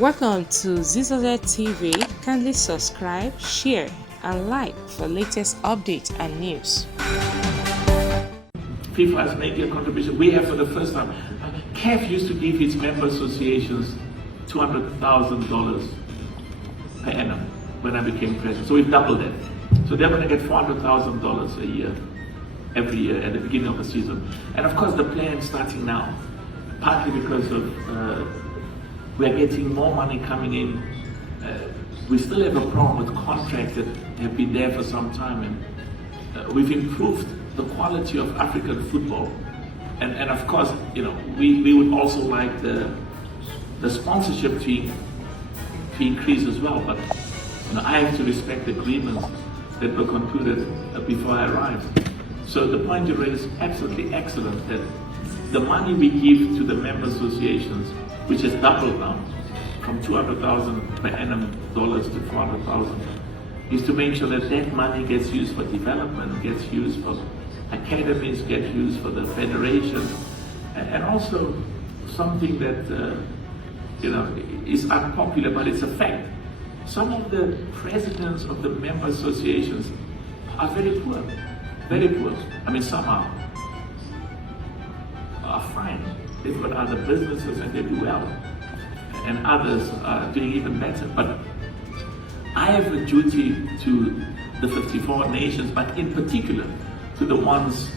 Welcome to Zisodel TV. Kindly subscribe, share, and like for latest updates and news. FIFA has made a contribution. We have for the first time. CAF used to give its member associations $200,000 per annum when I became president. So we've doubled that. So they're going to get $400,000 a year, every year at the beginning of the season. And of course the plan starting now, partly because of we're getting more money coming in. We still have a problem with contracts that have been there for some time, and we've improved the quality of African football. And of course, we would also like the sponsorship to increase as well. But I have to respect the agreements that were concluded before I arrived. So the point you raised is absolutely excellent, that the money we give to the member associations, which has doubled now from $200,000 per annum to $400,000, is to make sure that that money gets used for development, gets used for academies, gets used for the federation, and also something that is unpopular, but it's a fact. Some of the presidents of the member associations are very poor, very poor. I mean, some are fine. They've got other businesses and they do well, and others are doing even better. But I have a duty to the 54 nations, but in particular to the ones